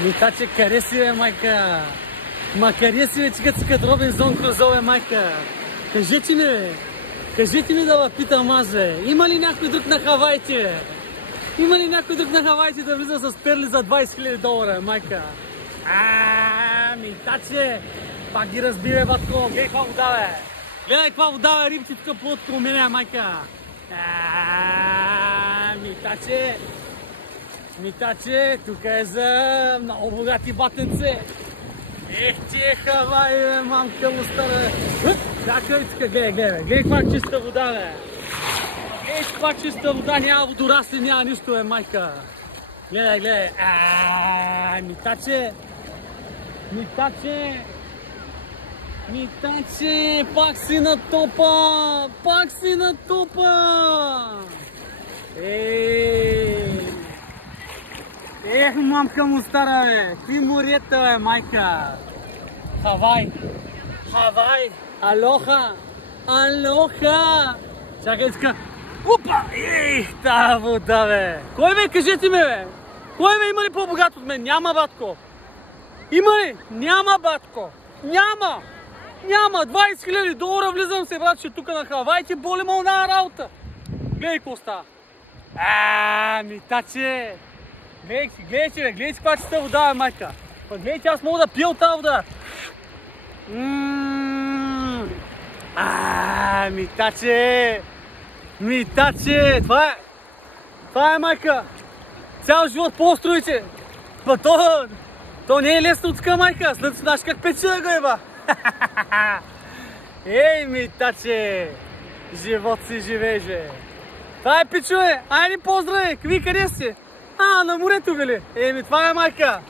Митаче, къде си, бе, майка? Ма къде си, бе, чекат си като Робинзон Крузо, бе, майка? Кажете ми, бе. Кажете ми да ви питам аз, бе. Има ли някой друг на Хаваите, бе? Има ли някой друг на Хаваите да влиза с перли за $20,000, майка? Митаче, пак ги разби, бе, батко. Гледай каква вода, бе. Гледай каква вода, бе, рибци тук плод към мене, майка. Митаче. Митаче, тук е за много богати батенце. Ех, че Хавай, бе, мамка му стара. Чакай, тук, гледай каква чиста вода, бе. Гледай каква чиста вода, няма водорасли, няма нищо, бе, майка. Гледай. Митаче. Митаче, пак си на топа. Ех, мамка му стара, бе. Какви морета, бе, майка. Хавай. Алоха. Чакай, така. Опа! Ех, тая вода, бе. Кой, бе, кажете ми, бе. Кой, бе, има ли по-богат от мен? Няма, батко. Има ли? Няма, батко. Няма. $20,000 влизам се, братче, тук на Хавайте, боли ма оная работа. Гледай какво става. Митаче. Гледай каква чиста вода, бе, майка. Па гледайте, аз мога да пия от тази вода. Митаче. Това е, майка. Цял живот по островите. Па то не е лесно тук, майка. След знаеш как пече да го еба. Ей, митаче. Живот си живееш, бе. Това е, пичове. Айде, поздрави. Вие къде си? На морето, бе ли? Еми, това е, майка.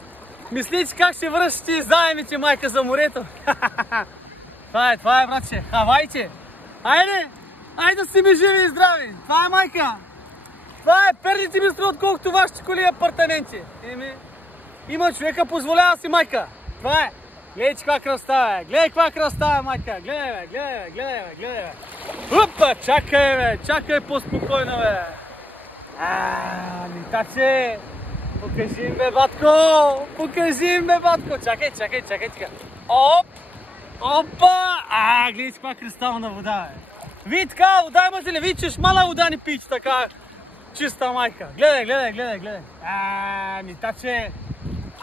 Мислите как ще връщате заемите, майка, за морето. Това е, братче. Хавайте. Айде да си ми живи и здрави. Това е, майка. Това е, перлите ми струва, отколкото вашите коли и апартаменти. Еми, има човека, позволява си, майка. Това е. Гледай каква красота, бе. Майка. Гледай, бе. Опа, чакай по-спокойно, бе. Митаче. Покажи им, бе, батко. Чакай. Опа! Гледай каква кристална вода, бе. Вие така вода имате ли? Вие чеш мала вода ни пич, така чиста, майка. Гледай.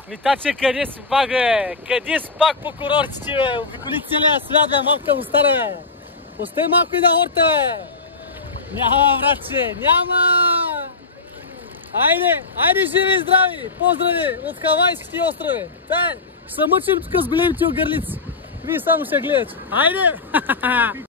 Митаче, къде си пак, бе? Къде си пак по курортите, бе? Обиколи целия свят, бе, малка му стара, бе. Остай малко и на хорта, бе. Няма, братче, няма. Айде, живи и здрави. Поздрави от Хавайските острови. Ще се мъчим тук с големите огърлици. Вие само ще гледате. Айде!